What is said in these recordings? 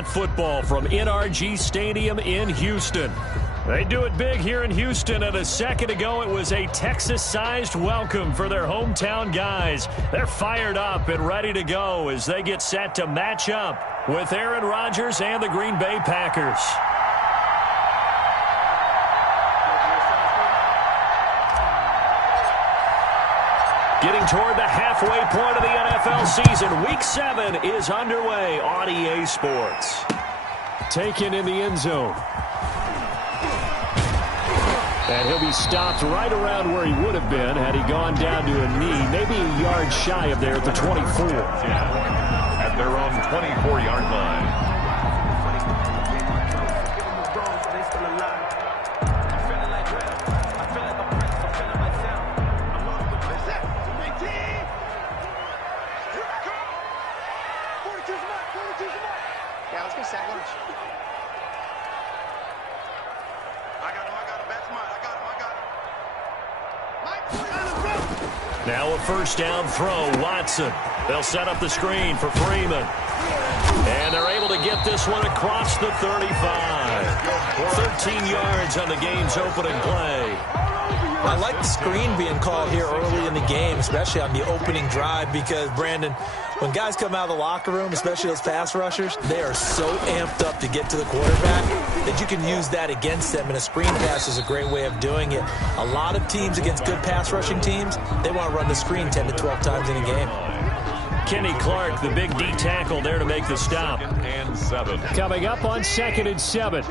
Got football from NRG Stadium in Houston. They do it big here in Houston, and a second ago it was a Texas-sized welcome for their hometown guys. They're fired up and ready to go as they get set to match up with Aaron Rodgers and the Green Bay Packers. Getting toward the halfway point of the NFL season. Week 7 is underway on EA Sports. Taken in the end zone. And he'll be stopped right around where he would have been had he gone down to a knee, maybe a yard shy of there at the 24. At their own 24-yard line. Now a first down throw, Watson. They'll set up the screen for Freeman. And they're able to get this one across the 35. 13 yards on the game's opening play. I like the screen being called here early in the game, especially on the opening drive, because, Brandon, when guys come out of the locker room, especially those pass rushers, they are so amped up to get to the quarterback that you can use that against them, and a screen pass is a great way of doing it. A lot of teams against good pass rushing teams, they want to run the screen 10 to 12 times in a game. Kenny Clark, the big D tackle there to make the stop. And 7. Coming up on 2nd and 7.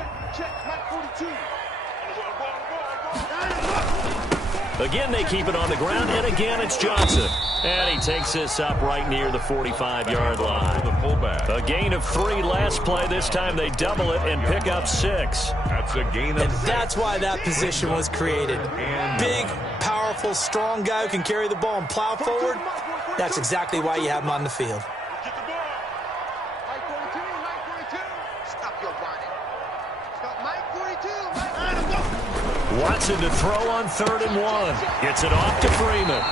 Again, they keep it on the ground, and again, it's Johnson. And he takes this up right near the 45-yard line. The fullback. A gain of 3 last play. This time they double it and pick up 6. That's a gain of 6. And that's why that position was created. Big, powerful, strong guy who can carry the ball and plow forward. That's exactly why you have him on the field. Watson to throw on 3rd and 1. Gets it off to Freeman.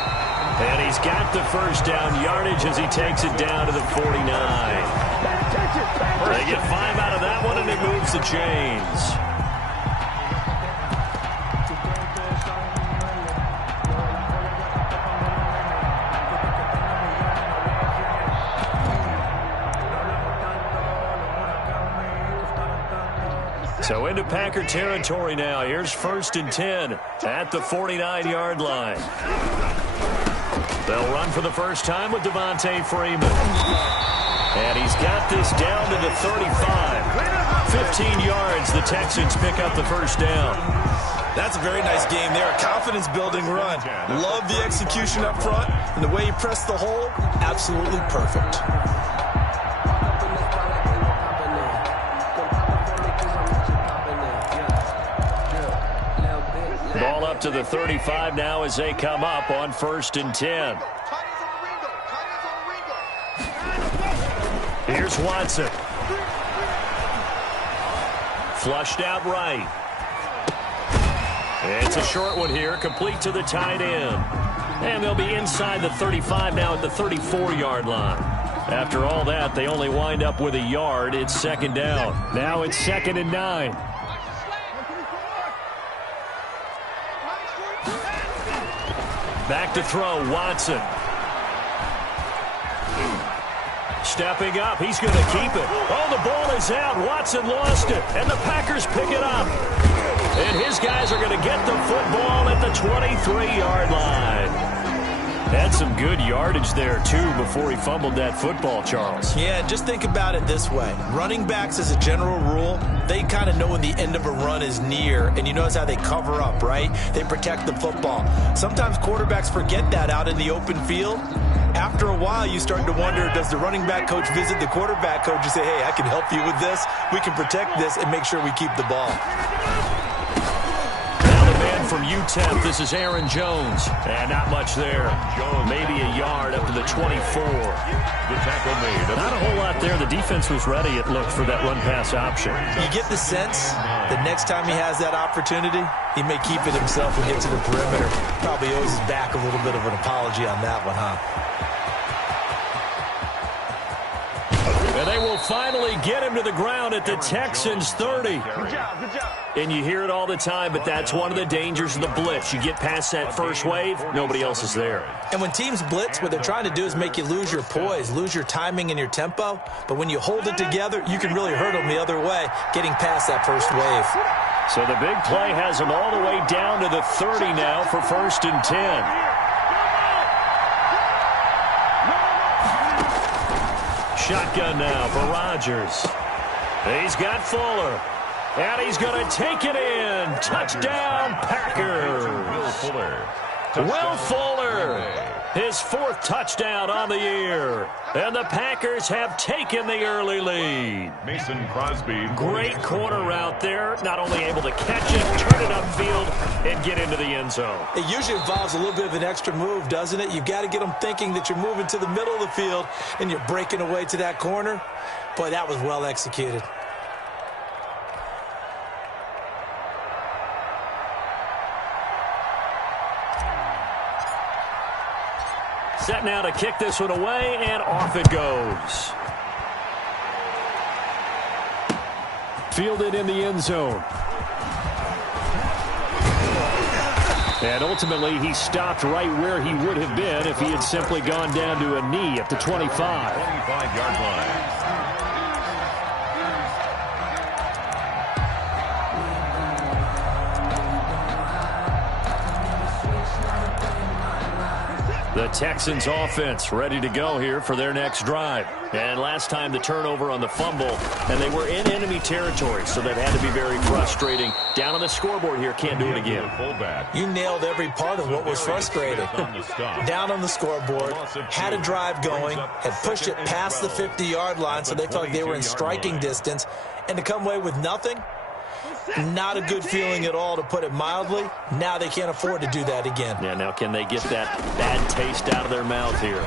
And he's got the first down yardage as he takes it down to the 49. They get 5 out of that one, and it moves the chains. So into Packer territory now. Here's 1st and 10 at the 49-yard line. They'll run for the first time with Devontae Freeman. And he's got this down to the 35. 15 yards. The Texans pick up the first down. That's a very nice game there. A confidence-building run. Love the execution up front. And the way he pressed the hole, absolutely perfect. Ball up to the 35 now as they come up on 1st and 10. Here's Watson. Flushed out right. It's a short one here, complete to the tight end. And they'll be inside the 35 now at the 34-yard line. After all that, they only wind up with a yard. It's 2nd down. Now it's 2nd and 9. Back to throw, Watson. Stepping up, he's going to keep it. Oh, the ball is out. Watson lost it, and the Packers pick it up. And his guys are going to get the football at the 23-yard line. Had some good yardage there, too, before he fumbled that football, Charles. Yeah, just think about it this way. Running backs, as a general rule, they kind of know when the end of a run is near, and you notice how they cover up, right? They protect the football. Sometimes quarterbacks forget that out in the open field. After a while, you start to wonder, does the running back coach visit the quarterback coach and say, hey, I can help you with this, we can protect this, and make sure we keep the ball. From UTEP, this is Aaron Jones. And not much there. Maybe a yard up to the 24. The tackle made. Not a whole lot there. The defense was ready, it looked, for that run-pass option. You get the sense that next time he has that opportunity, he may keep it himself and get to the perimeter. Probably owes his back a little bit of an apology on that one, huh? And they will finally get him to the ground at the Texans' 30. And you hear it all the time, but that's one of the dangers of the blitz. You get past that first wave, nobody else is there. And when teams blitz, what they're trying to do is make you lose your poise, lose your timing and your tempo. But when you hold it together, you can really hurt them the other way, getting past that first wave. So the big play has them all the way down to the 30 now for 1st and 10. Shotgun now for Rodgers. He's got Fuller. And he's going to take it in. Touchdown, Packers. Will Fuller. His 4th touchdown on the year. And the Packers have taken the early lead. Mason Crosby. Great corner route there. Not only able to catch it, turn it upfield, and get into the end zone. It usually involves a little bit of an extra move, doesn't it? You've got to get them thinking that you're moving to the middle of the field and you're breaking away to that corner. Boy, that was well executed. Set now to kick this one away, and off it goes. Fielded in the end zone. And ultimately, he stopped right where he would have been if he had simply gone down to a knee at the 25. 25-yard line. The Texans offense ready to go here for their next drive. And last time the turnover on the fumble, and they were in enemy territory, so that had to be very frustrating. Down on the scoreboard here, can't do it again. You nailed every part of what was frustrating. Down on the scoreboard, had a drive going, had pushed it past the 50-yard line, so they felt like they were in striking distance, and to come away with nothing, not a good feeling at all, to put it mildly. Now they can't afford to do that again. Yeah, now can they get that bad taste out of their mouth here?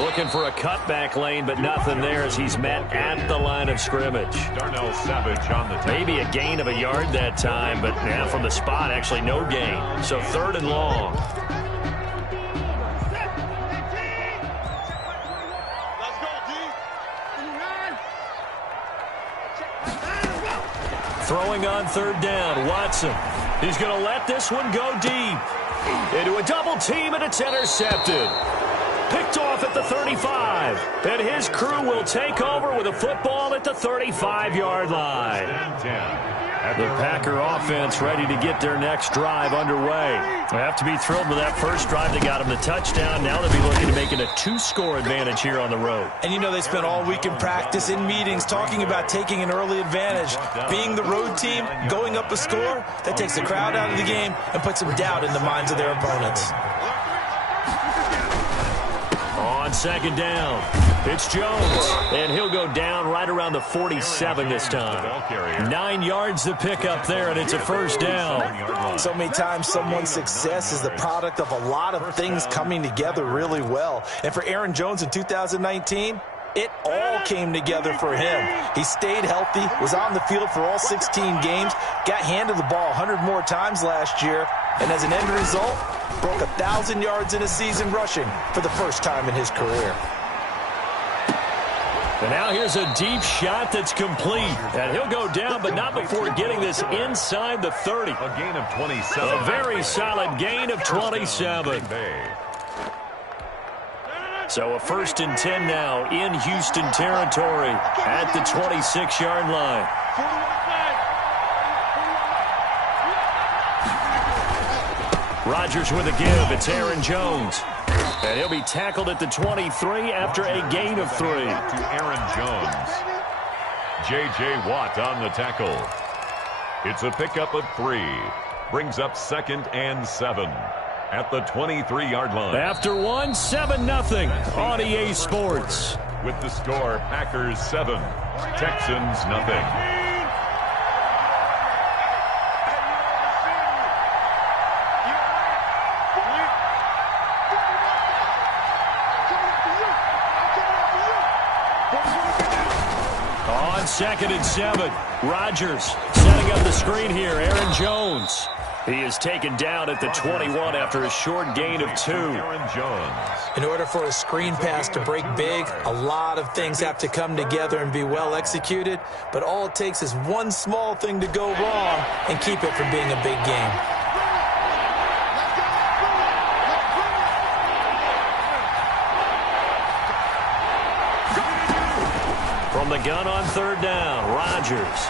Looking for a cutback lane, but nothing there as he's met at the line of scrimmage. Darnell Savage on the tackle. Maybe a gain of a yard that time, but now from the spot, actually no gain. So 3rd and long. Throwing on 3rd down, Watson. He's going to let this one go deep. Into a double team, and it's intercepted. Picked off at the 35. And his crew will take over with a football at the 35-yard line. The Packer offense ready to get their next drive underway. They have to be thrilled with that first drive. They got them the touchdown. Now they'll be looking to make it a 2-score advantage here on the road. And you know they spent all week in practice, in meetings, talking about taking an early advantage. Being the road team, going up a score, that takes the crowd out of the game and puts some doubt in the minds of their opponents. On 2nd down, it's Jones, and he'll go down right around the 47 this time. 9 yards to pick up there, and it's a 1st down. So many times someone's success is the product of a lot of things coming together really well. And for Aaron Jones in 2019, it all came together for him. He stayed healthy, was on the field for all 16 games, got handed the ball 100 more times last year, and as an end result, broke 1,000 yards in a season rushing for the first time in his career. And now here's a deep shot that's complete. And he'll go down, but not before getting this inside the 30. A gain of 27. A very solid gain of 27. So a 1st and 10 now in Houston territory at the 26-yard line. Rodgers with a give. It's Aaron Jones. And he'll be tackled at the 23 after a gain of 3. To Aaron Jones. J.J. Watt on the tackle. It's a pickup of 3. Brings up 2nd and 7 at the 23-yard line. After 1, 7-0 on EA Sports. With the score, Packers 7, Texans nothing. On 2nd and 7, Rodgers setting up the screen here. Aaron Jones. He is taken down at the 21 after a short gain of 2. In order for a screen pass to break big, a lot of things have to come together and be well executed, but all it takes is one small thing to go wrong and keep it from being a big game. From the gun on 3rd down, Rodgers.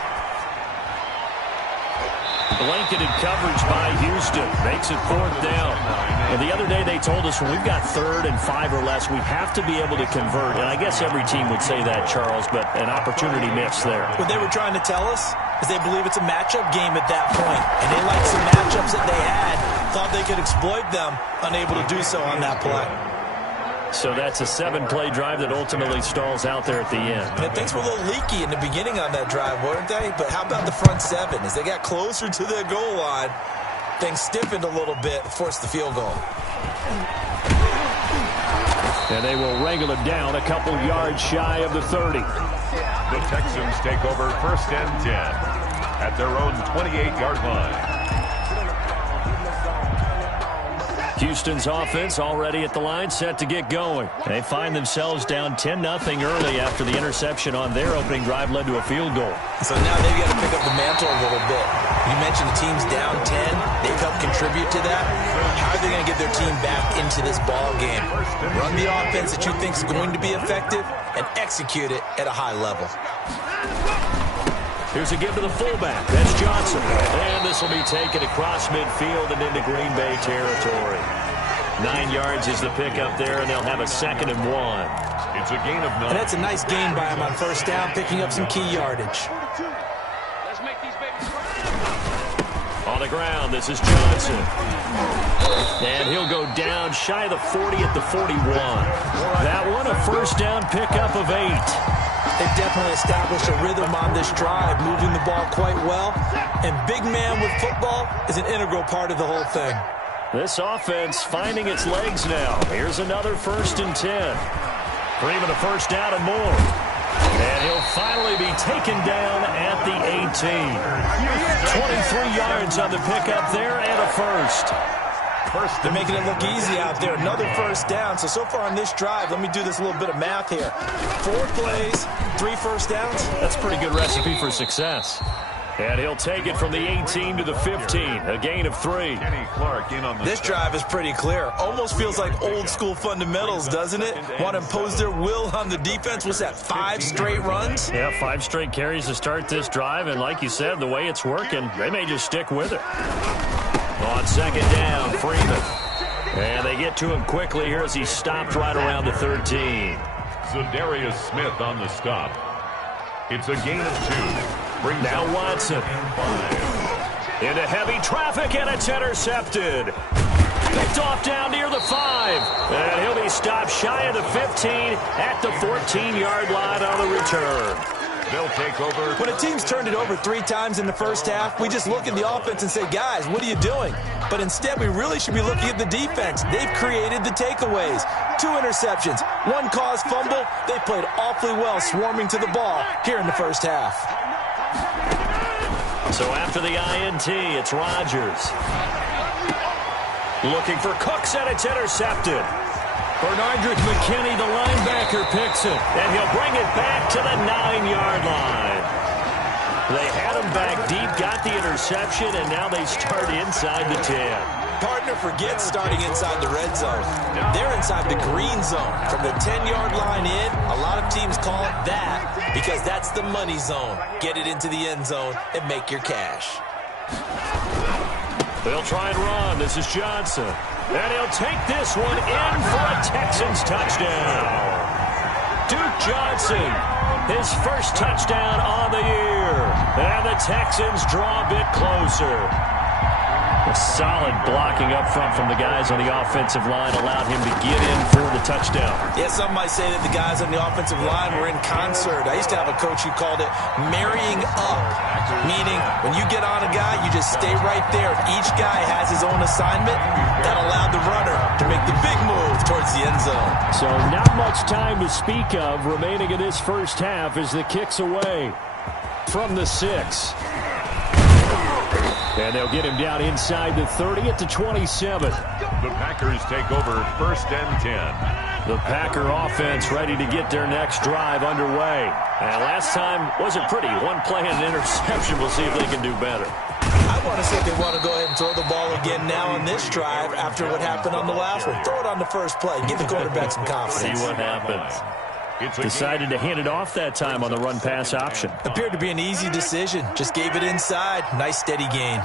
Blanketed coverage by Houston. Makes it 4th down. And the other day they told us when we've got 3rd and 5 or less, we have to be able to convert. And I guess every team would say that, Charles, but an opportunity missed there. What they were trying to tell us is they believe it's a matchup game at that point. And they liked some matchups that they had, thought they could exploit them, unable to do so on that play. So that's a 7-play drive that ultimately stalls out there at the end. And things were a little leaky in the beginning on that drive, weren't they? But how about the front 7? As they got closer to their goal line, things stiffened a little bit, forced the field goal. And they will wrangle it down a couple yards shy of the 30. The Texans take over 1st and 10 at their own 28-yard line. Houston's offense already at the line, set to get going. They find themselves down 10-0 early after the interception on their opening drive led to a field goal. So now they've got to pick up the mantle a little bit. You mentioned the team's down 10. They've helped contribute to that. How are they going to get their team back into this ball game? Run the offense that you think is going to be effective and execute it at a high level. Here's a give to the fullback. That's Johnson. And this will be taken across midfield and into Green Bay territory. 9 yards is the pickup there, and they'll have a 2nd and 1. It's a gain of 9. And that's a nice gain by him on 1st down, picking up some key yardage. On the ground, this is Johnson. And he'll go down shy of the 40 at the 41. That one a 1st down pickup of 8. They've definitely established a rhythm on this drive, moving the ball quite well. And big man with football is an integral part of the whole thing. This offense finding its legs now. Here's another 1st and 10. For even a 1st down and more. And he'll finally be taken down at the 18. 23 yards on the pickup there and a 1st. They're making it look easy out there. Another 1st down. So far on this drive, let me do this little bit of math here. 4 plays, 3 1st downs. That's a pretty good recipe for success. And he'll take it from the 18 to the 15, a gain of 3. This drive is pretty clear. Almost feels like old school fundamentals, doesn't it? Want to impose their will on the defense. What's that, 5 straight runs? Yeah, 5 straight carries to start this drive. And like you said, the way it's working, they may just stick with it. On 2nd down, Freeman. And they get to him quickly here as he stopped right around the 13. Zadarius Smith on the stop. It's a gain of 2. Now Watson. Into heavy traffic, and it's intercepted. Picked off down near the 5. And he'll be stopped shy of the 15 at the 14-yard line on the return. They'll take over. When a team's turned it over 3 times in the 1st half, we just look at the offense and say, guys, what are you doing? But instead, we really should be looking at the defense. They've created the takeaways. 2 interceptions, 1 caused fumble. They played awfully well swarming to the ball here in the 1st half. So after the INT, it's Rodgers. Looking for Cooks, and it's intercepted. Bernardrick McKinney, the linebacker, picks it, and he'll bring it back to the 9-yard line. They had him back deep, got the interception, and now they start inside the 10. Partner forgets starting inside the red zone. They're inside the green zone. From the 10-yard line in, a lot of teams call it that because that's the money zone. Get it into the end zone and make your cash. They'll try and run. This is Johnson. And he'll take this one in for a Texans touchdown. Duke Johnson, his first touchdown on the year. And the Texans draw a bit closer. A solid blocking up front from the guys on the offensive line allowed him to get in for the touchdown. Yeah, some might say that the guys on the offensive line were in concert. I used to have a coach who called it marrying up, meaning when you get on a guy, you just stay right there. Each guy has his own assignment. That allowed the runner to make the big move towards the end zone. So not much time to speak of remaining in this first half as the kick's away from the 6. And they'll get him down inside the 30 at the 27. The Packers take over 1st and 10. The Packer offense ready to get their next drive underway. And last time wasn't pretty. One play and an interception. We'll see if they can do better. I want to see if they want to go ahead and throw the ball again now on this drive after what happened on the last one. Throw it on the first play. Give the quarterback some confidence. See what happens. Decided to hand it off that time on the run-pass option. Appeared to be an easy decision. Just gave it inside. Nice steady gain.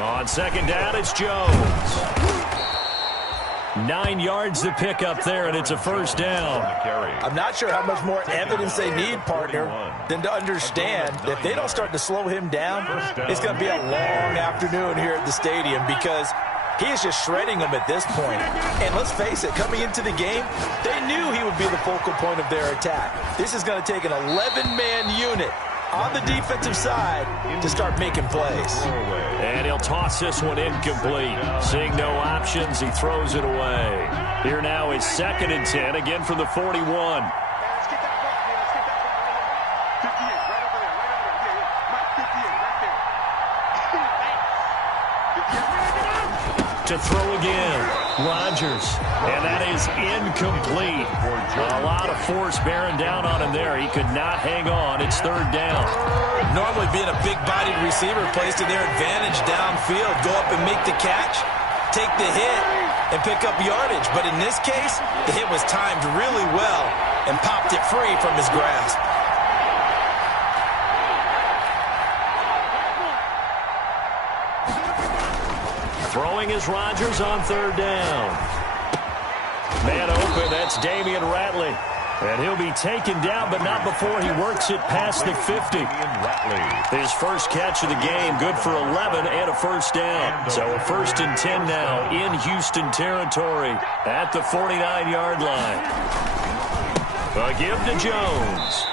On second down, it's Jones. 9 yards to pick up there, and it's a first down. I'm not sure how much more evidence they need, partner, than to understand that if they don't start to slow him down, it's going to be a long afternoon here at the stadium because he is just shredding them at this point. And let's face it, coming into the game, they knew he would be the focal point of their attack. This is going to take an 11-man unit on the defensive side to start making plays. And he'll toss this one incomplete. Seeing no options, he throws it away. Here now is 2nd and 10, again from the 41. To throw again, Rodgers, and that is incomplete. A lot of force bearing down on him there. He could not hang on. It's 3rd down. Normally being a big-bodied receiver plays to their advantage downfield. Go up and make the catch, take the hit, and pick up yardage. But in this case, the hit was timed really well and popped it free from his grasp. Throwing is Rodgers on 3rd down. Man open, that's Damian Ratley. And he'll be taken down, but not before he works it past the 50. His first catch of the game, good for 11 and a first down. So a 1st and 10 now in Houston territory at the 49-yard line. A give to Jones.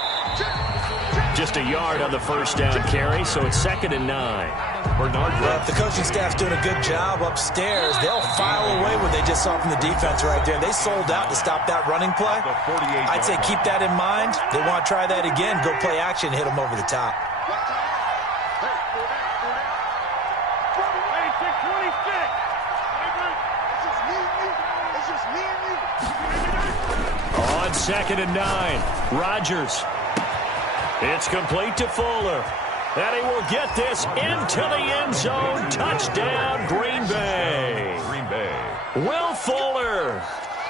Just a yard on the first down carry, so it's 2nd and 9. Well, if the coaching staff's doing a good job upstairs, they'll file away what they just saw from the defense right there. They sold out to stop that running play. I'd say keep that in mind. They want to try that again. Go play action, hit them over the top. On 2nd and 9, Rodgers. It's complete to Fuller. And he will get this into the end zone. Touchdown, Green Bay. Will Fuller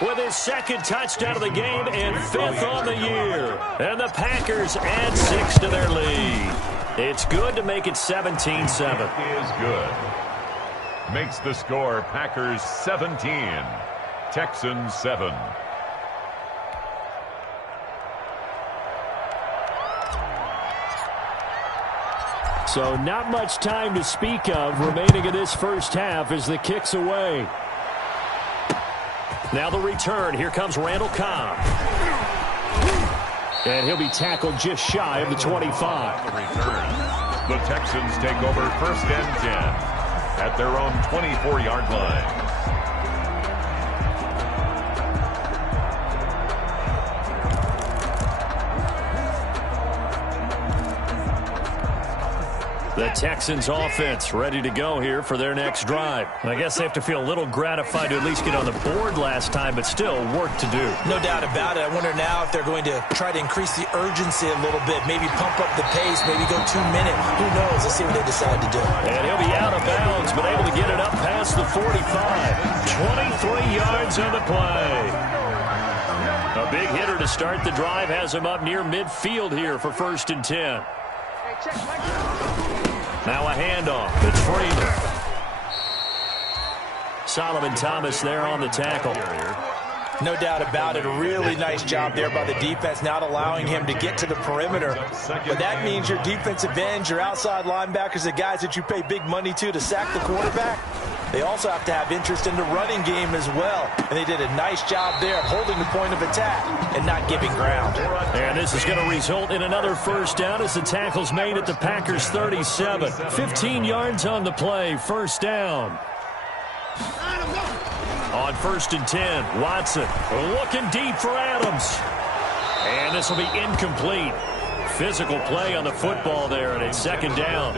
with his 2nd touchdown of the game and 5th on the year. And the Packers add 6 to their lead. It's good to make it 17-7. Is good. Makes the score Packers 17, Texans 7. So not much time to speak of remaining in this first half as the kick's away. Now the return. Here comes Randall Cobb. And he'll be tackled just shy of the 25. The return. The Texans take over 1st and 10 at their own 24-yard line. The Texans offense ready to go here for their next drive. I guess they have to feel a little gratified to at least get on the board last time, but still work to do. No doubt about it. I wonder now if they're going to try to increase the urgency a little bit, maybe pump up the pace, maybe go 2 minute. Who knows? Let's see what they decide to do. And he'll be out of bounds, but able to get it up past the 45. 23 yards on the play. A big hitter to start the drive has him up near midfield here for 1st and 10. Now a handoff. It's Freeman. Solomon Thomas there on the tackle. No doubt about it. A really nice job there by the defense, not allowing him to get to the perimeter. But that means your defensive ends, your outside linebackers, the guys that you pay big money to sack the quarterback, they also have to have interest in the running game as well. And they did a nice job there of holding the point of attack and not giving ground. And this is going to result in another first down as the tackle's made at the Packers' 37. 15 yards on the play, first down. On 1st and 10, Watson looking deep for Adams. And this will be incomplete. Physical play on the football there, and it's second down.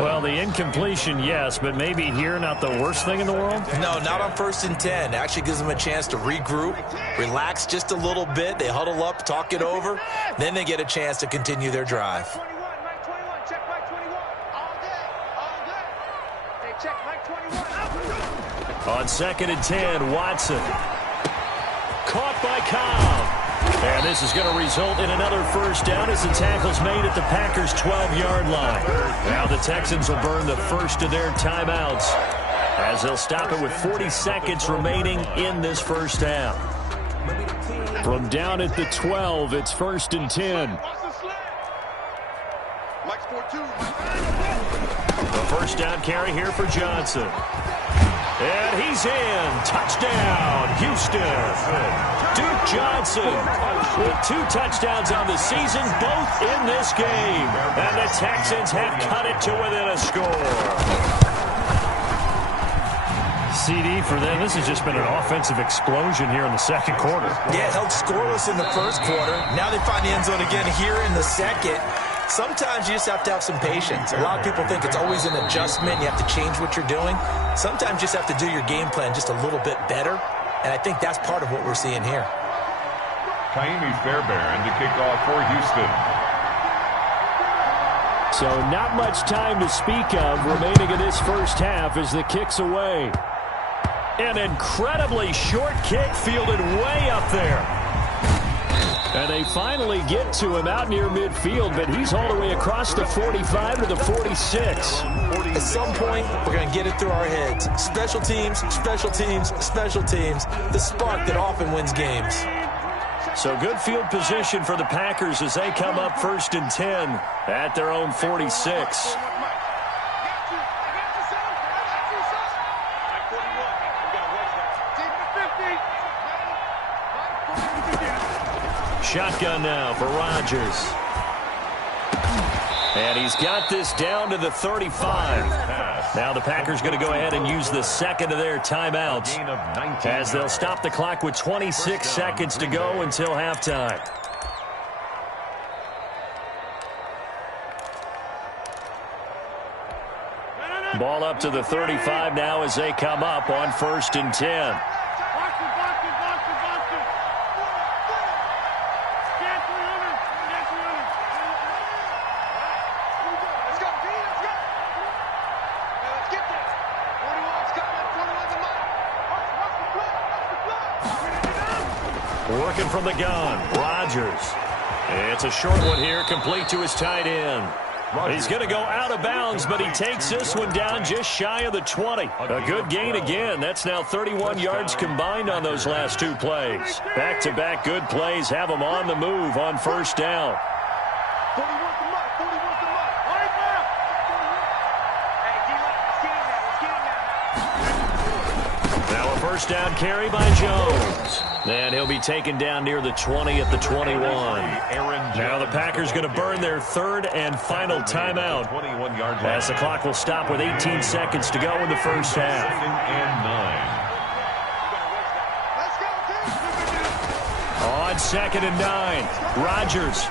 Well, the incompletion, yes, but maybe here not the worst thing in the world? No, not on 1st and 10. Actually gives them a chance to regroup, relax just a little bit. They huddle up, talk it over. Then they get a chance to continue their drive. On 2nd and 10, Watson. Caught by Cobb. And this is going to result in another first down as the tackle's made at the Packers' 12-yard line. Now the Texans will burn the first of their timeouts as they'll stop it with 40 seconds remaining in this first half. From down at the 12, it's 1st and 10. The first down carry here for Johnson. And he's in. Touchdown, Houston. Duke Johnson with 2 touchdowns on the season, both in this game. And the Texans have cut it to within a score. CD for them. This has just been an offensive explosion here in the second quarter. Yeah, held scoreless in the first quarter. Now they find the end zone again here in the second. Sometimes you just have to have some patience. A lot of people think it's always an adjustment. You have to change what you're doing. Sometimes you just have to do your game plan just a little bit better. And I think that's part of what we're seeing here. Kaimi Fairbairn to kick off for Houston. So not much time to speak of remaining in this first half as the kick's away. An incredibly short kick fielded way up there. And they finally get to him out near midfield, but he's all the way across the 45 to the 46. At some point, we're going to get it through our heads. Special teams, special teams, special teams. The spark that often wins games. So good field position for the Packers as they come up 1st and 10 at their own 46. Shotgun now for Rodgers. And he's got this down to the 35. Now the Packers going to go ahead and use the second of their timeouts as they'll stop the clock with 26 seconds to go until halftime. Ball up to the 35 now as they come up on 1st and 10. Working from the gun, Rodgers. It's a short one here, complete to his tight end. He's going to go out of bounds, but he takes this one down just shy of the 20. A good gain again. That's now 31 yards combined on those last 2 plays. Back-to-back good plays have them on the move on 1st down. Now a first down carry by Jones. And he'll be taken down near the 20 at the 21. Now the Packers going to burn their 3rd and final timeout as the clock will stop with 18 seconds to go in the first half. On 2nd and 9, Rodgers.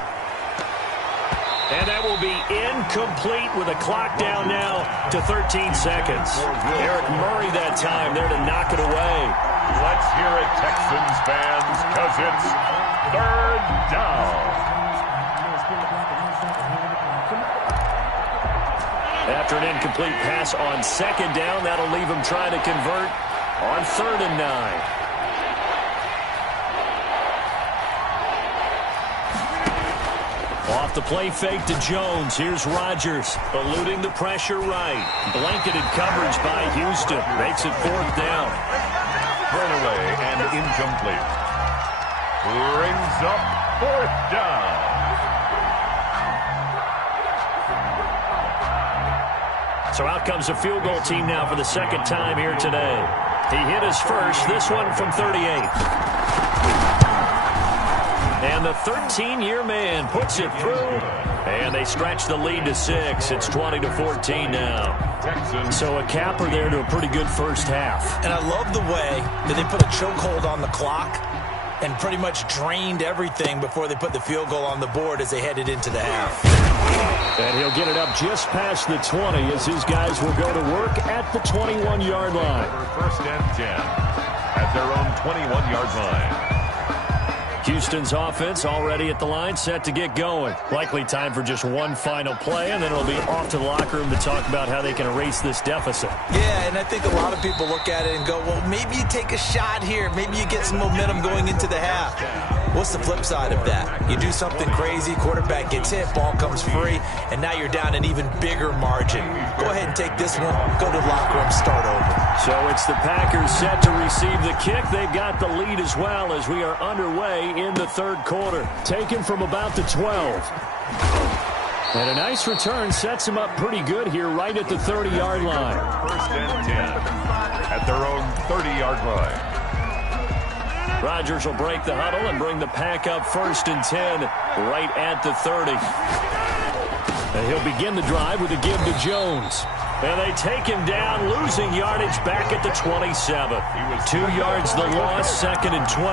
And that will be incomplete with a clock down now to 13 seconds. Eric Murray that time there to knock it away. Let's hear it, Texans fans, because it's 3rd down. After an incomplete pass on 2nd down, that'll leave him trying to convert on 3rd and 9. Off the play fake to Jones. Here's Rodgers eluding the pressure right. Blanketed coverage by Houston. Makes it 4th down. Thrown away and incomplete. Brings up 4th down. So out comes the field goal team now for the 2nd time here today. He hit his first, this one from 38. And the 13-year man puts it through, and they stretch the lead to 6. It's 20-14 now. So a capper there to a pretty good first half. And I love the way that they put a chokehold on the clock. and pretty much drained everything before they put the field goal on the board as they headed into the half. And he'll get it up just past the 20 as his guys will go to work at the 21-yard line. First and 10 at their own 21-yard line. Houston's offense already at the line, set to get going. Likely time for just one final play, and then it'll be off to the locker room to talk about how they can erase this deficit. Yeah, and I think a lot of people look at it and go, well, maybe you take a shot here. Maybe you get some momentum going into the half. What's the flip side of that? You do something crazy, quarterback gets hit, ball comes free, and now you're down an even bigger margin. Go ahead and take this one, go to the locker room, start over. So it's the Packers set to receive the kick. They've got the lead as well as we are underway in the third quarter. Taken from about the 12. And a nice return sets them up pretty good here right at the 30-yard line. First and 10 at their own 30-yard line. Rodgers will break the huddle and bring the pack up first and 10 right at the 30. And he'll begin the drive with a give to Jones. And they take him down, losing yardage back at the 27. 2 yards the loss, second and 12.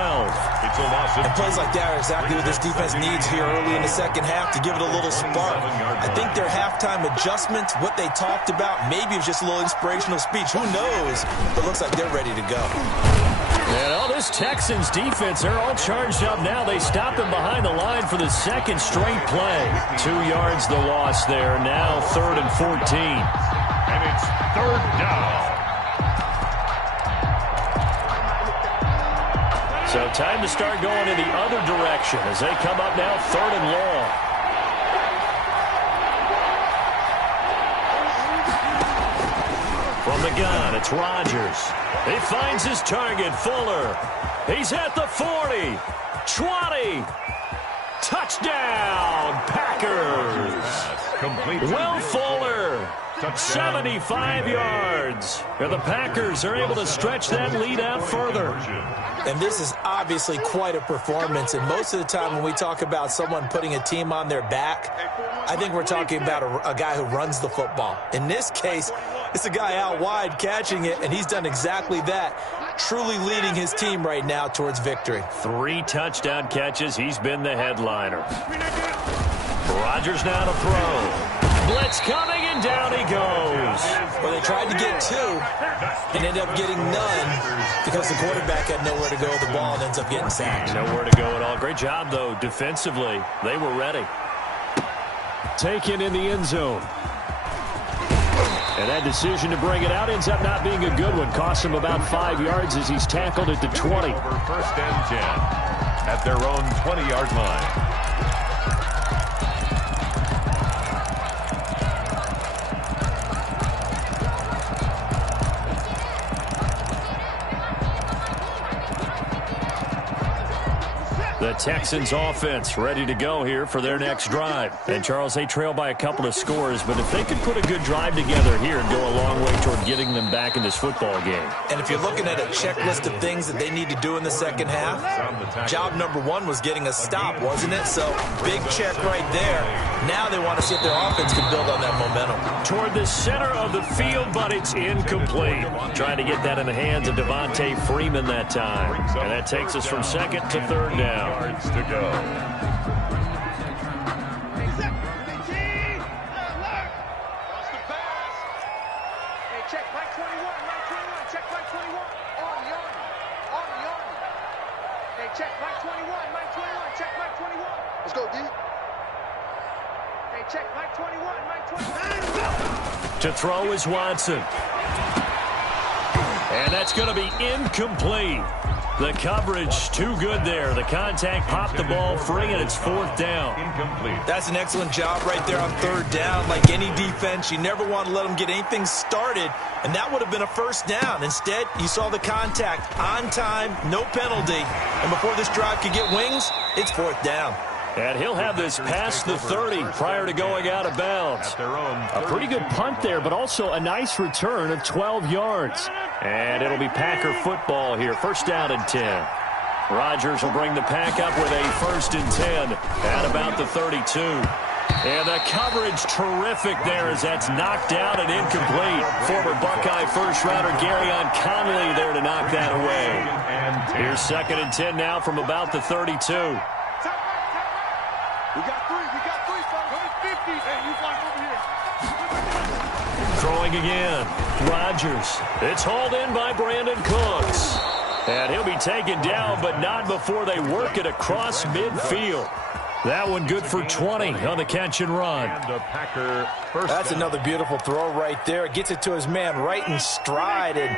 It's a loss. And plays like that are exactly what this defense needs here early in the second half to give it a little spark. I think their halftime adjustments, what they talked about, maybe it was just a little inspirational speech. Who knows? But it looks like they're ready to go. And all this Texans defense, they're all charged up now. They stop him behind the line for the second straight play. 2 yards the loss there. Now third and 14. And it's third down. So time to start going in the other direction as they come up now third and long. From the gun, it's Rodgers. He finds his target, Fuller. He's at the 40, 20. Touchdown, Packers. Complete. Will Fuller, 75 yards. And the Packers are able to stretch that lead out further. And this is obviously quite a performance. And most of the time when we talk about someone putting a team on their back, I think we're talking about a guy who runs the football. In this case, it's a guy out wide catching it, and he's done exactly that, truly leading his team right now towards victory. 3 touchdown catches. He's been the headliner. Rodgers now to throw. Blitz coming, and down he goes. Well, they tried to get 2 and ended up getting none because the quarterback had nowhere to go with the ball and ends up getting sacked. Nowhere to go at all. Great job, though, defensively. They were ready. Taken in the end zone. And that decision to bring it out ends up not being a good one. Costs him about 5 yards as he's tackled at the 20. First and 10 at their own 20-yard line. The Texans offense ready to go here for their next drive. And Charles, they trail by a couple of scores, but if they could put a good drive together here and go a long way toward getting them back in this football game. And if you're looking at a checklist of things that they need to do in the second half, job number 1 was getting a stop, wasn't it? So big check right there. Now they want to see if their offense can build on that momentum. Toward the center of the field, but it's incomplete. Trying to get that in the hands of Devontae Freeman that time. And that takes us from second to third down. Yards to go. Check Mike 21, Mike 21, check Mike 21, on the army. Hey, check Mike 21, Mike 21, check Mike 21. Let's go, D. Hey, check Mike 21, Mike 21. To throw is Watson. And that's going to be incomplete. The coverage too good there. The contact popped the ball free, and it's fourth down. Incomplete. That's an excellent job right there on third down. Like any defense, you never want to let them get anything started, and that would have been a first down. Instead, you saw the contact on time, no penalty, and before this drive could get wings, it's fourth down. And he'll have this past the 30 prior to going out of bounds. A pretty good punt there, but also a nice return of 12 yards. And it'll be Packer football here. First down and 10. Rodgers will bring the pack up with a first and 10 at about the 32. And the coverage terrific there as that's knocked out and incomplete. Former Buckeye first-rounder Garyon Conley there to knock that away. Here's 2nd and 10 now from about the 32. We got three, folks. 50. Hey, you fly over here. Throwing again. Rodgers. It's hauled in by Brandon Cooks. And he'll be taken down, but not before they work it across midfield. That one good for 20 on the catch and run. That's another beautiful throw right there. It gets it to his man right in stride. And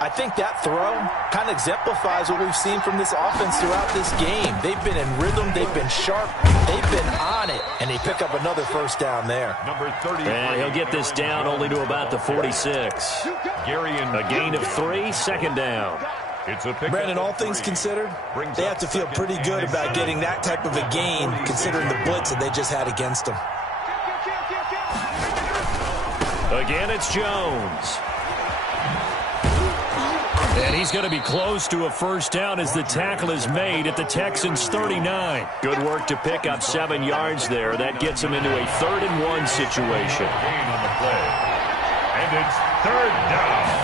I think that throw kind of exemplifies what we've seen from this offense throughout this game. They've been in rhythm. They've been sharp. They've been on it. And they pick up another first down there. Number 30. And he'll get this down only to about the 46. A gain of 3, 2nd down. Brandon, all things considered, they have to feel pretty good about getting that type of a gain considering the blitz that they just had against them. Again, it's Jones. And he's going to be close to a first down as the tackle is made at the Texans' 39. Good work to pick up 7 yards there. That gets him into a 3rd and 1 situation. Gain on the play. And it's 3rd down.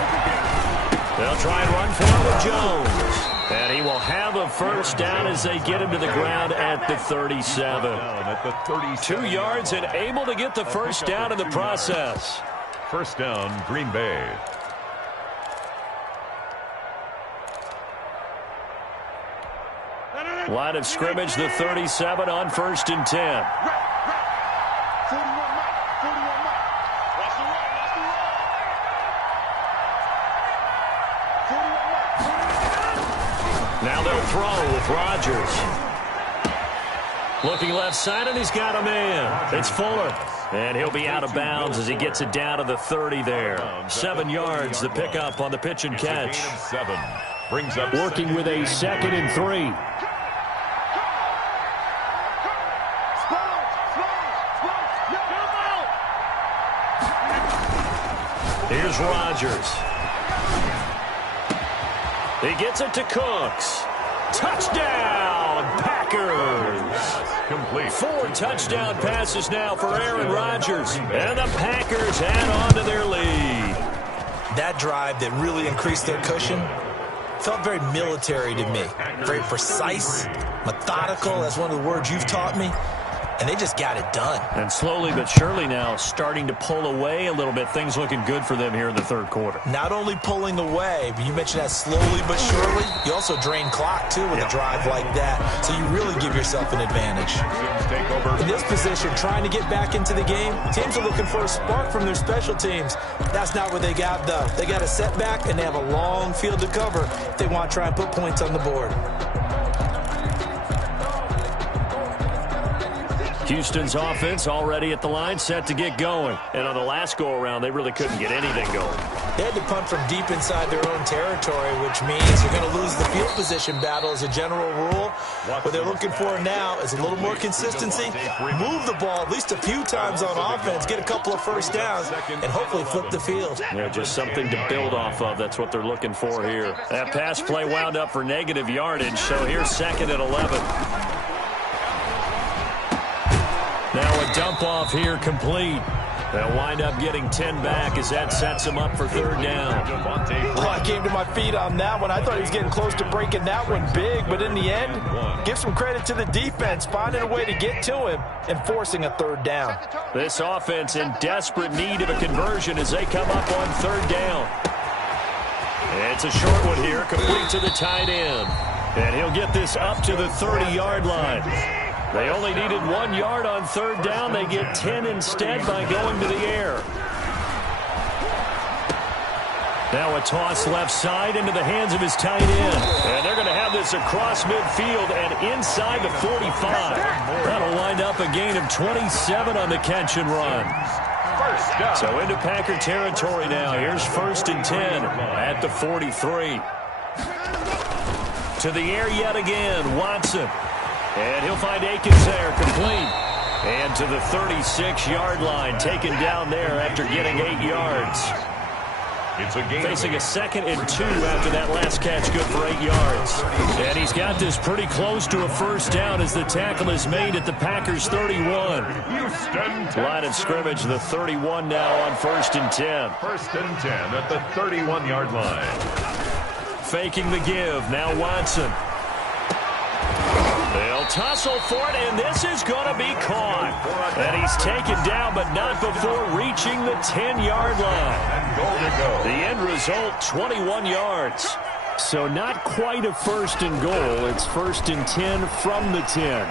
They'll try and run for it with Jones. And he will have a first down as they get him to the ground at the 37. 2 yards and able to get the first down in the process. First down, Green Bay. Line of scrimmage, the 37 on 1st and 10. Now they'll throw with Rodgers. Looking left side, and he's got a man. It's Fuller. And he'll be out of bounds as he gets it down to the 30 there. 7 yards, the pickup on the pitch and catch. Brings up working with a 2nd and 3. Here's Rodgers. He gets it to Cooks. Touchdown, Packers. Complete. 4 touchdown passes now for Aaron Rodgers. And the Packers add on to their lead. That drive that really increased their cushion felt very military to me. Very precise, methodical. That's one of the words you've taught me. And they just got it done. And slowly but surely now starting to pull away a little bit. Things looking good for them here in the 3rd quarter. Not only pulling away, but you mentioned that slowly but surely. You also drain clock, too, with a drive like that. So you really give yourself an advantage. In this position, trying to get back into the game, teams are looking for a spark from their special teams. That's not what they got, though. They got a setback, and they have a long field to cover if they want to try and put points on the board. Houston's offense already at the line, set to get going. And on the last go-around, they really couldn't get anything going. They had to punt from deep inside their own territory, which means you're going to lose the field position battle as a general rule. What they're looking for now is a little more consistency, move the ball at least a few times on offense, get a couple of first downs, and hopefully flip the field. Yeah, just something to build off of. That's what they're looking for here. That pass play wound up for negative yardage, so here's 2nd and 11. Now a dump off here complete. They'll wind up getting 10 back as that sets him up for 3rd down. Oh, I came to my feet on that one. I thought he was getting close to breaking that one big, but in the end, give some credit to the defense, finding a way to get to him and forcing a 3rd down. This offense in desperate need of a conversion as they come up on 3rd down. It's a short one here, complete to the tight end. And he'll get this up to the 30-yard line. They only needed 1 yard on 3rd down. They get 10 instead by going to the air. Now a toss left side into the hands of his tight end. And they're going to have this across midfield and inside the 45. That'll wind up a gain of 27 on the catch and run. So into Packer territory now. Here's 1st and 10 at the 43. To the air yet again, Watson. And he'll find Akins there, complete. And to the 36-yard line, taken down there after getting 8 yards. It's a gain. Facing a 2nd and 2 after that last catch, good for 8 yards. And he's got this pretty close to a first down as the tackle is made at the Packers' 31. Houston. Line of scrimmage, the 31 now on 1st and 10. 1st and 10 at the 31-yard line. faking the give. Now Watson. They'll tussle for it, and this is going to be caught. And he's taken down, but not before reaching the 10-yard line. The end result, 21 yards. So not quite a first and goal. It's first and 10 from the 10.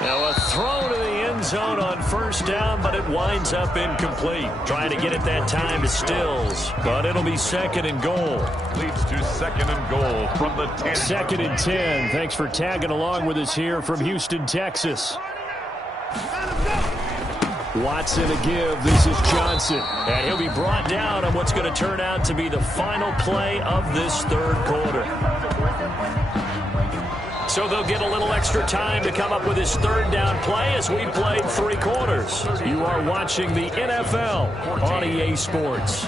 Now a throw to the end zone on first down, but it winds up incomplete. Trying to get it that time to Stills, but it'll be second and goal. Leads to second and goal from the 10. Second and 10. Thanks for tagging along with us here from Houston, Texas. Watson a give. This is Johnson. And he'll be brought down on what's going to turn out to be the final play of this third quarter. So they'll get a little extra time to come up with his third down play as we played 3 quarters. You are watching the NFL on EA Sports.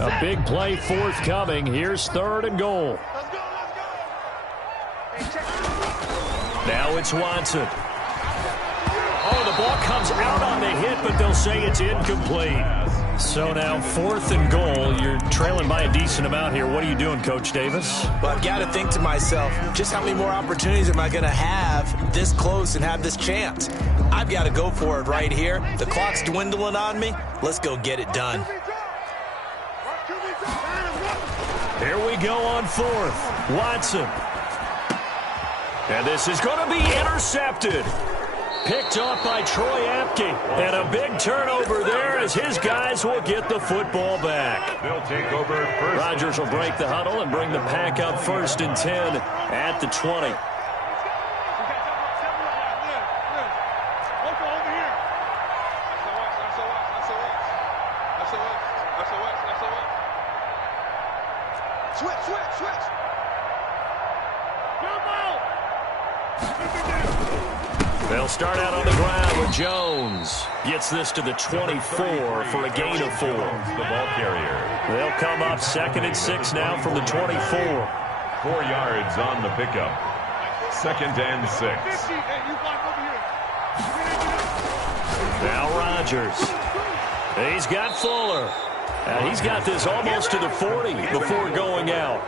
A big play forthcoming. Here's third and goal. Now it's Watson. Oh, the ball comes out on the hit, but they'll say it's incomplete. So now fourth and goal. You're trailing by a decent amount here. What are you doing, Coach Davis? Well, I've got to think to myself, just how many more opportunities am I going to have this close and have this chance? I've got to go for it right here. The clock's dwindling on me. Let's go get it done. Here we go on fourth. Watson. And this is going to be intercepted. Picked off by Troy Apke. And a big turnover there as his guys will get the football back. They'll take over first. Rodgers will break the huddle and bring the pack up first and 10 at the 20. They'll start out on the ground with Jones. Gets this to the 24 for a gain of 4. The ball carrier. They'll come up second and 6 now from the 24. 4 yards on the pickup. Second and 6. Now Rodgers. He's got Fuller. He's got this almost to the 40 before going out.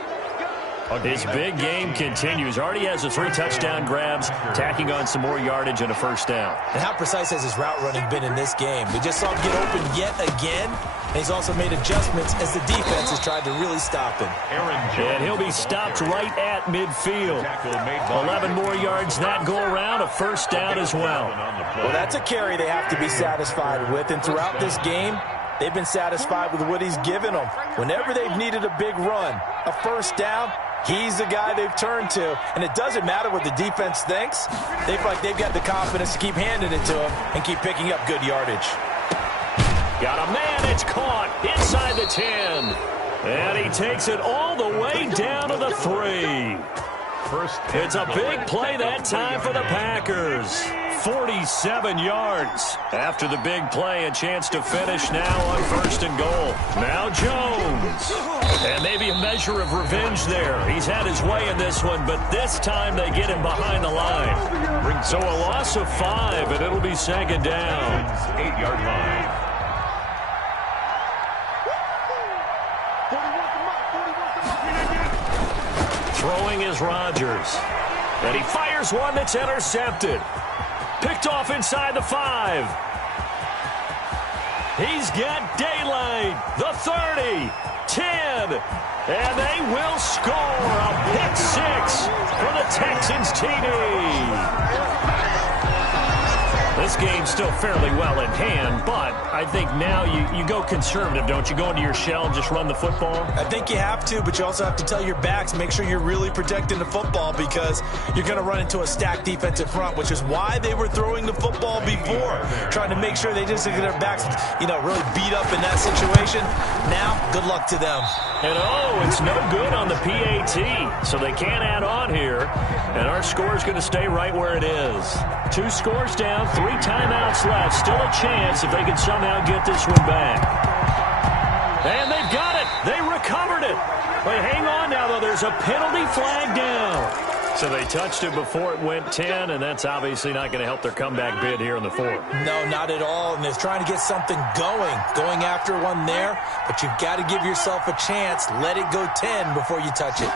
His big game continues. Already has the 3 touchdown grabs, tacking on some more yardage and a first down. And how precise has his route running been in this game? We just saw him get open yet again, and he's also made adjustments as the defense has tried to really stop him. And he'll be stopped right at midfield. 11 more yards that go around, a first down as well. Well, that's a carry they have to be satisfied with, and throughout this game, they've been satisfied with what he's given them. Whenever they've needed a big run, a first down, he's the guy they've turned to. And it doesn't matter what the defense thinks. They feel like they've got the confidence to keep handing it to him and keep picking up good yardage. Got a man, it's caught inside the 10. And he takes it all the way down to the 3. It's a big play that time for the Packers. 47 yards. After the big play, a chance to finish now on first and goal. Now Jones. And maybe a measure of revenge there. He's had his way in this one, but this time they get him behind the line. So a loss of 5, and it'll be second down. 8-yard line. Throwing is Rodgers. And he fires one that's intercepted. Picked off inside the 5. He's got daylight. The 30, 10, and they will score a pick 6 for the Texans TD. This game's still fairly well in hand, but I think now you go conservative, don't you? Go into your shell and just run the football? I think you have to, but you also have to tell your backs, make sure you're really protecting the football because you're going to run into a stacked defensive front, which is why they were throwing the football before, trying to make sure they just get their backs, really beat up in that situation. Now, good luck to them. And it's no good on the PAT, so they can't add on here. And our score is going to stay right where it is. 2 scores down, 3 timeouts left. Still a chance if they can somehow get this one back. And they've got it. They recovered it. But hang on now, though. There's a penalty flag down. So they touched it before it went 10, and that's obviously not going to help their comeback bid here in the fourth. No, not at all, and they're trying to get something going after one there, but you've got to give yourself a chance. Let it go 10 before you touch it.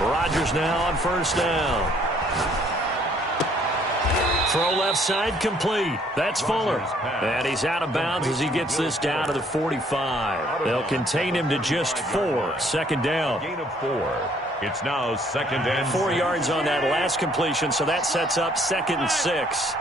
Rodgers now on first down. Throw left side complete. That's Fuller. And he's out of bounds as he gets this down to the 45. They'll contain him to just 4. Second down. Gain of 4. It's now second and 4 yards on that last completion, so that sets up 2nd and 6.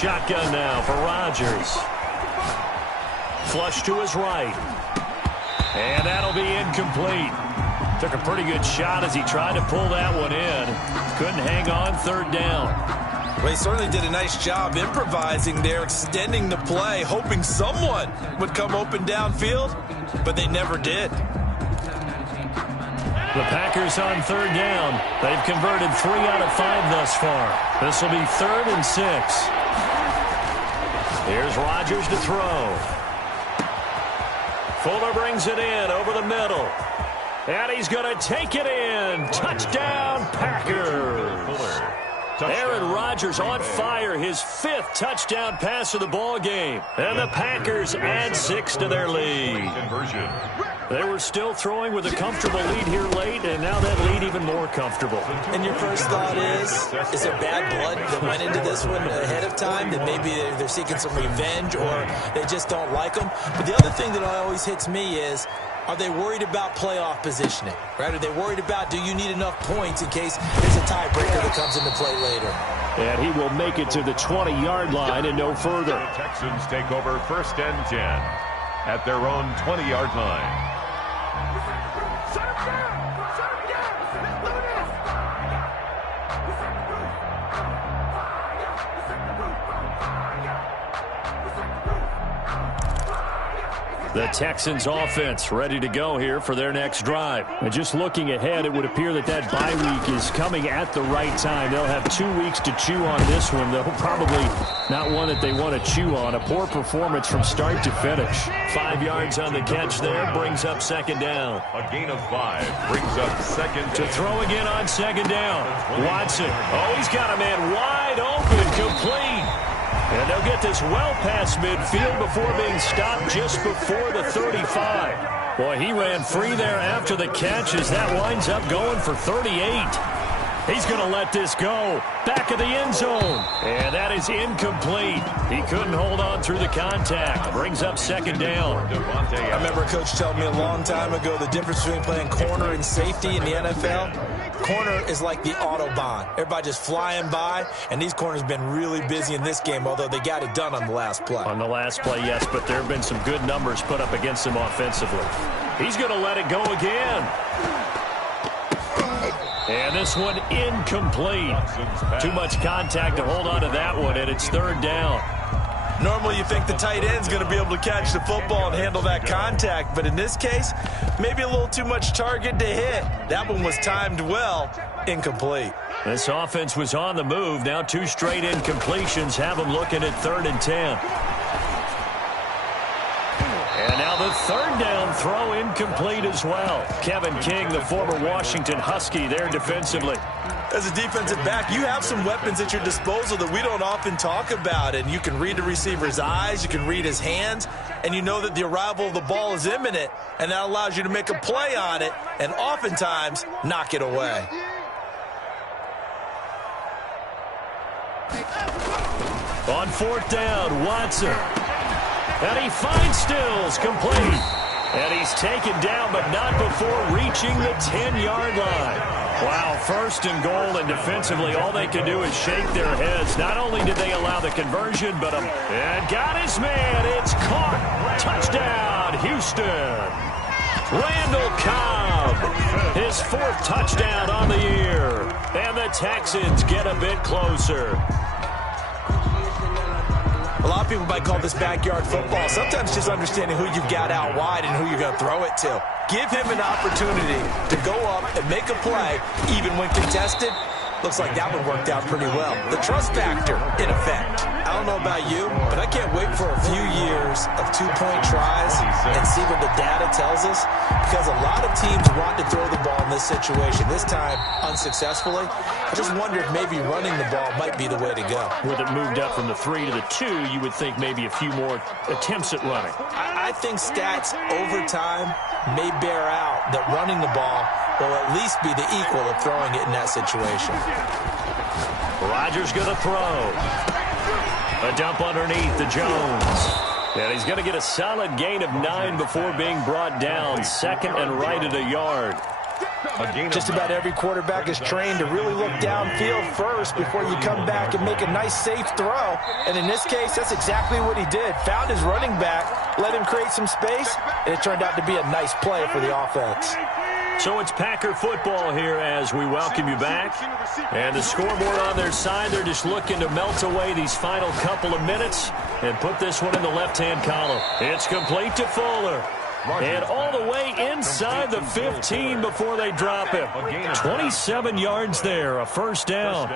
Shotgun now for Rodgers. Flush to his right. And that'll be incomplete. Took a pretty good shot as he tried to pull that one in. Couldn't hang on, third down. Well, he certainly did a nice job improvising there, extending the play, hoping someone would come open downfield, but they never did. The Packers on third down. They've converted 3 out of 5 thus far. This will be 3rd and 6. Here's Rodgers to throw. Fuller brings it in over the middle. And he's going to take it in. Touchdown, Packers. Aaron Rodgers on fire, his 5th touchdown pass of the ball game. And the Packers add 6 to their lead. They were still throwing with a comfortable lead here late, and now that lead even more comfortable. And your first thought is there bad blood that went into this one ahead of time, that maybe they're seeking some revenge or they just don't like them? But the other thing that always hits me is, are they worried about playoff positioning? Right? Are they worried about, do you need enough points in case there's a tiebreaker that comes into play later? And he will make it to the 20-yard line and no further. The Texans take over 1st and 10 at their own 20-yard line. The Texans offense ready to go here for their next drive. And just looking ahead, it would appear that bye week is coming at the right time. They'll have 2 weeks to chew on this one, though probably not one that they want to chew on. A poor performance from start to finish. 5 yards on the catch there, brings up 2nd down. A gain of 5 brings up 2nd. To throw again on 2nd down. Watson. Oh, he's got a man wide open, complete. And they'll get this well past midfield before being stopped just before the 35. Boy, he ran free there after the catch as that winds up going for 38. He's going to let this go. Back of the end zone. And that is incomplete. He couldn't hold on through the contact. Brings up 2nd down. I remember a coach telling me a long time ago the difference between playing corner and safety in the NFL. Corner is like the Autobahn. Everybody just flying by, and these corners have been really busy in this game, although they got it done on the last play. On the last play, yes, but there have been some good numbers put up against him offensively. He's going to let it go again. And this one incomplete. Too much contact to hold on to that one, and it's 3rd down. Normally you think the tight end's going to be able to catch the football and handle that contact, but in this case, maybe a little too much target to hit. That one was timed well, incomplete. This offense was on the move. Now 2 straight incompletions have them looking at 3rd and 10. And now the 3rd down throw incomplete as well. Kevin King, the former Washington Husky, there defensively. As a defensive back, you have some weapons at your disposal that we don't often talk about, and you can read the receiver's eyes, you can read his hands, and you know that the arrival of the ball is imminent, and that allows you to make a play on it and oftentimes knock it away. On 4th down, Watson. And he finds Stills, complete. And he's taken down, but not before reaching the 10-yard line. Wow, 1st and goal, and defensively, all they can do is shake their heads. Not only did they allow the conversion, but and got his man. It's caught. Touchdown, Houston. Randall Cobb, his 4th touchdown on the year. And the Texans get a bit closer. A lot of people might call this backyard football. Sometimes just understanding who you've got out wide and who you're going to throw it to. Give him an opportunity to go up and make a play, even when contested, Looks like that one worked out pretty well. The trust factor, in effect. I don't know about you, but I can't wait for a few years of two-point tries and see what the data tells us, because a lot of teams want to throw the ball in this situation. This time, unsuccessfully. I just wonder if maybe running the ball might be the way to go. With it moved up from the 3 to the 2, you would think maybe a few more attempts at running. I think stats over time may bear out that running the ball will at least be the equal of throwing it in that situation. Rodgers going to throw. A dump underneath to Jones. And he's going to get a solid gain of 9 before being brought down. Second and right at a yard. Just about every quarterback is trained to really look downfield first before you come back and make a nice, safe throw. And in this case, that's exactly what he did. Found his running back, let him create some space, and it turned out to be a nice play for the offense. So it's Packer football here as we welcome you back. And the scoreboard on their side, they're just looking to melt away these final couple of minutes and put this one in the left-hand column. It's complete to Fuller. And all the way inside the 15 before they drop him. 27 yards there, a first down.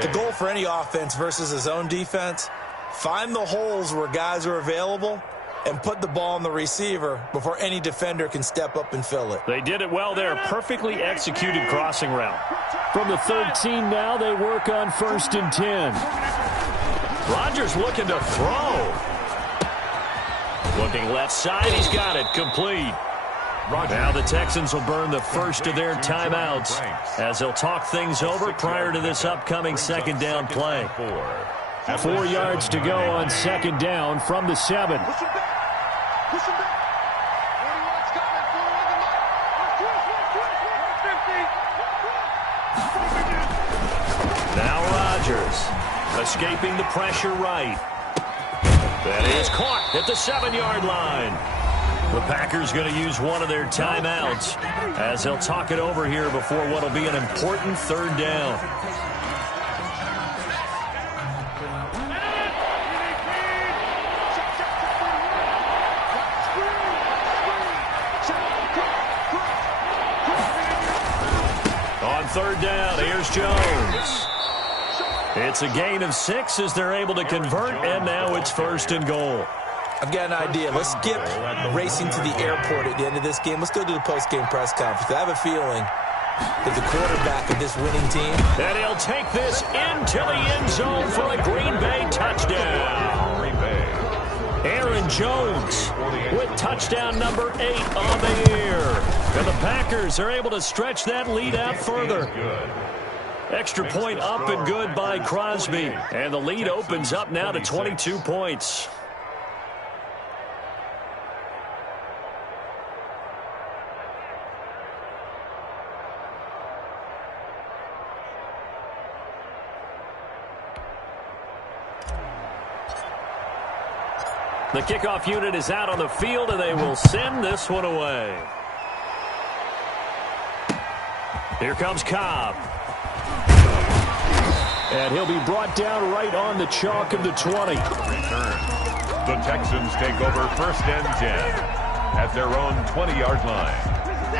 The goal for any offense versus his own defense, find the holes where guys are available and put the ball on the receiver before any defender can step up and fill it. They did it well there. Perfectly executed crossing route. From the 13 now, they work on 1st and 10. Rodgers looking to throw. Looking left side, he's got it, complete. Now the Texans will burn the first of their timeouts as they'll talk things over prior to this upcoming second down play. 4 yards to go on second down from the 7. Now Rodgers escaping the pressure right. That is caught at the 7-yard line. The Packers going to use one of their timeouts as they'll talk it over here before what will be an important third down. On third down, here's Jones. It's a gain of 6 as they're able to convert, and now it's 1st and goal. I've got an idea. Let's skip racing to the airport at the end of this game. Let's go to the post-game press conference. I have a feeling that the quarterback of this winning team... And he'll take this into the end zone for a Green Bay touchdown. Aaron Jones with touchdown number 8 on the year. And the Packers are able to stretch that lead out further. Extra point up and good by Crosby. And the lead opens up now to 22 points. The kickoff unit is out on the field, and they will send this one away. Here comes Cobb. And he'll be brought down right on the chalk of the 20. The Texans take over 1st and 10 at their own 20-yard line.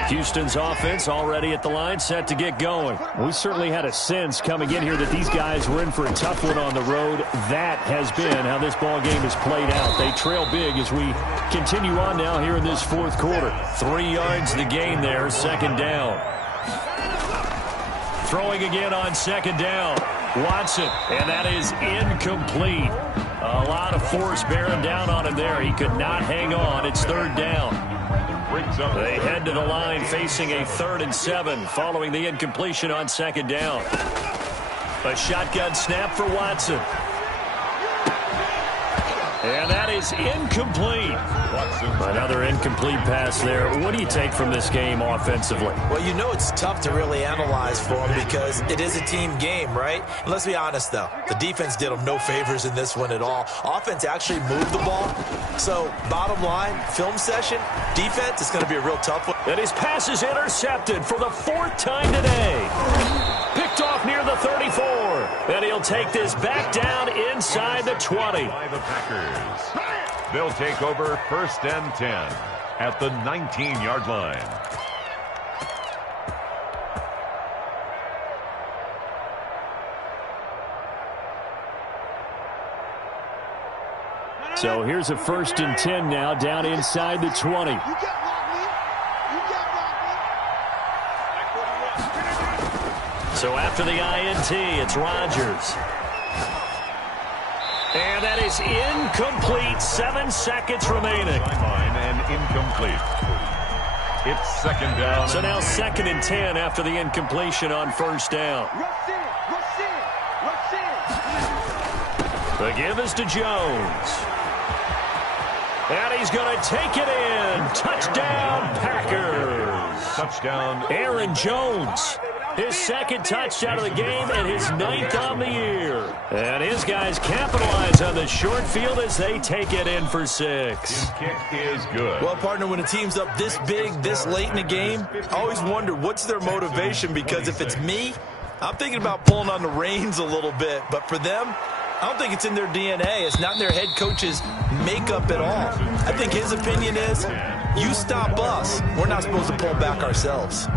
Houston's offense already at the line, set to get going. We certainly had a sense coming in here that these guys were in for a tough one on the road. That has been how this ball game has played out. They trail big as we continue on now here in this 4th quarter. 3 yards the gain there, 2nd down. Throwing again on 2nd down. Watson, and that is incomplete. A lot of force bearing down on him there. He could not hang on. It's 3rd down. They head to the line facing a 3rd and 7 following the incompletion on 2nd down. A shotgun snap for Watson. And that is incomplete. Another incomplete pass there. What do you take from this game offensively? Well, you know it's tough to really analyze for them because it is a team game, right? And let's be honest, though. The defense did them no favors in this one at all. Offense actually moved the ball. So, bottom line, film session, defense is going to be a real tough one. And his pass is intercepted for the 4th time today. Picked off near the 34. And he'll take this back down inside the 20. By the Packers. They'll take over 1st and 10 at the 19-yard line. So here's a 1st and 10 now, down inside the 20. You can't block me. You can't block me. So after the INT, it's Rodgers. And that is incomplete. 7 seconds remaining. Sideline and incomplete. It's 2nd down. So now 2nd and 10 after the incompletion on 1st down. Rush in. Rush in. Rush in. The give is to Jones. And he's going to take it in. Touchdown, Packers. Touchdown. Aaron Jones. His 2nd touchdown of the game and his 9th on the year. And his guys capitalize on the short field as they take it in for 6. His kick is good. Well, partner, when a team's up this big, this late in the game, I always wonder what's their motivation, because if it's me, I'm thinking about pulling on the reins a little bit. But for them, I don't think it's in their DNA. It's not in their head coach's makeup at all. I think his opinion is, you stop us, we're not supposed to pull back ourselves.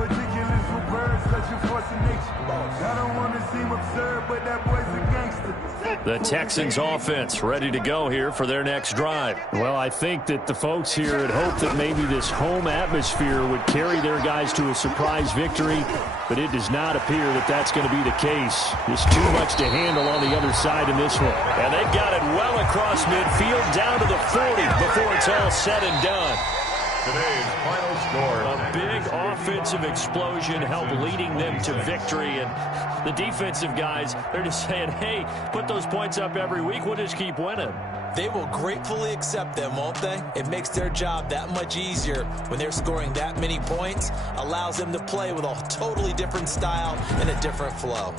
The Texans offense ready to go here for their next drive. Well, I think that the folks here had hoped that maybe this home atmosphere would carry their guys to a surprise victory, but it does not appear that that's going to be the case. There's too much to handle on the other side in this one. And they've got it well across midfield down to the 40 before it's all said and done. Today's final score. A big offensive explosion helped leading them to victory. And the defensive guys, they're just saying, hey, put those points up every week. We'll just keep winning. They will gratefully accept them, won't they? It makes their job that much easier when they're scoring that many points. Allows them to play with a totally different style and a different flow.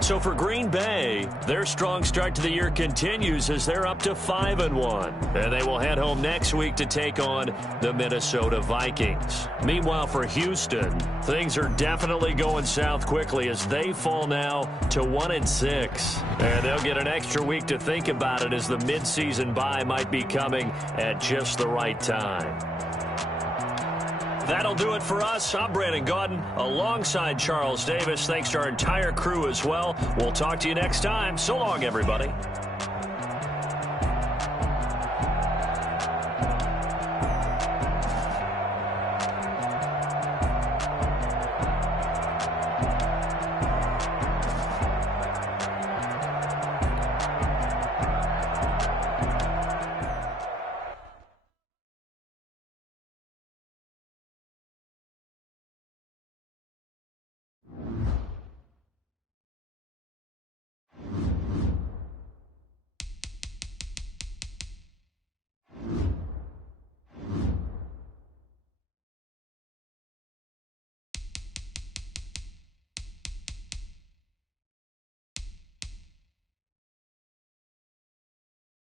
So for Green Bay, their strong start to the year continues as they're up to 5-1. And they will head home next week to take on the Minnesota Vikings. Meanwhile, for Houston, things are definitely going south quickly as they fall now to 1-6. And they'll get an extra week to think about it as the midseason bye might be coming at just the right time. That'll do it for us. I'm Brandon Gaudin alongside Charles Davis. Thanks to our entire crew as well. We'll talk to you next time. So long, everybody.